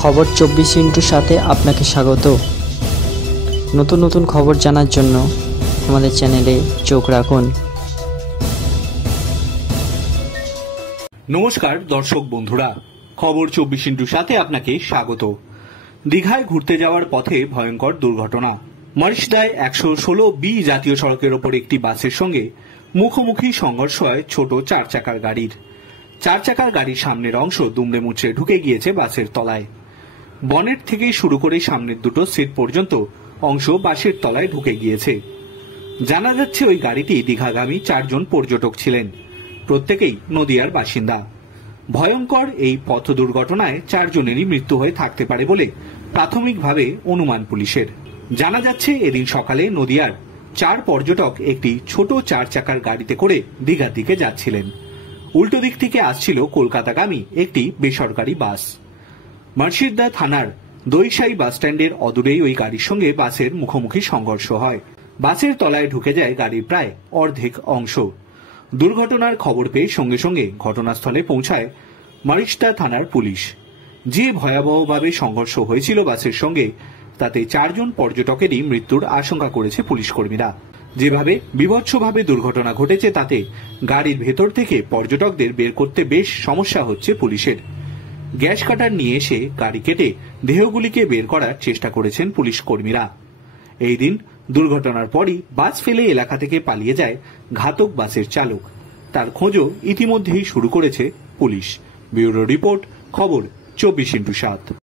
খবর 24 সাথে আপনাকে স্বাগত। নতুন নতুন খবর জানার জন্য আমাদের চ্যানেলে চোখ রাখুন। নমস্কার দর্শক বন্ধুরা, খবর 24 সাথে আপনাকে স্বাগত। দীঘায় ঘুরতে যাওয়ার পথে ভয়ঙ্কর দুর্ঘটনা। মরিশদায় 116B জাতীয় সড়কের ওপর একটি বাসের সঙ্গে মুখোমুখি সংঘর্ষ হয় ছোট 4 চাকার গাড়ির। 4 চাকার গাড়ির সামনের অংশ দুমড়ে মুচড়ে ঢুকে গিয়েছে বাসের তলায়। বনেট থেকে শুরু করে সামনের দুটো সিট পর্যন্ত অংশ বাসের তলায় ঢুকে গিয়েছে। জানা যাচ্ছে ওই গাড়িটি দীঘাগামী 4 জন পর্যটক ছিলেন, প্রত্যেকেই নদিয়ার বাসিন্দা। ভয়ঙ্কর এই পথ দুর্ঘটনায় 4 জনেরই মৃত্যু হয়ে থাকতে পারে বলে প্রাথমিকভাবে অনুমান পুলিশের। জানা যাচ্ছে এদিন সকালে নদিয়ার 4 পর্যটক একটি ছোট 4 চাকার গাড়িতে করে দীঘার দিকে যাচ্ছিলেন। উল্টো দিক থেকে আসছিল কলকাতাগামী একটি বেসরকারি বাস। মুর্শিদা থানার দইসাই বাস স্ট্যান্ডের অদূরেই ওই গাড়ির সঙ্গে বাসের মুখোমুখি সংঘর্ষ হয়। বাসের তলায় ঢুকে যায় গাড়ির প্রায় অর্ধেক অংশ। দুর্ঘটনার খবর পেয়ে সঙ্গে সঙ্গে ঘটনাস্থলে পৌঁছায় মুর্শিদা থানার পুলিশ। যে ভয়াবহভাবে সংঘর্ষ হয়েছিল বাসের সঙ্গে, তাতে 4 জন পর্যটকেরই মৃত্যুর আশঙ্কা করেছে পুলিশ কর্মীরা। যেভাবে বীভৎসভাবে দুর্ঘটনা ঘটেছে তাতে গাড়ির ভেতর থেকে পর্যটকদের বের করতে বেশ সমস্যা হচ্ছে পুলিশের। গ্যাস কাটার নিয়ে এসে গাড়ি কেটে দেহগুলিকে বের করার চেষ্টা করেছেন পুলিশ কর্মীরা। এই দিন দুর্ঘটনার পরই বাস ফেলে এলাকা থেকে পালিয়ে যায় ঘাতক বাসের চালক। তার খোঁজও ইতিমধ্যেই শুরু করেছে পুলিশ। ব্যুরো রিপোর্ট, খবর 24x7।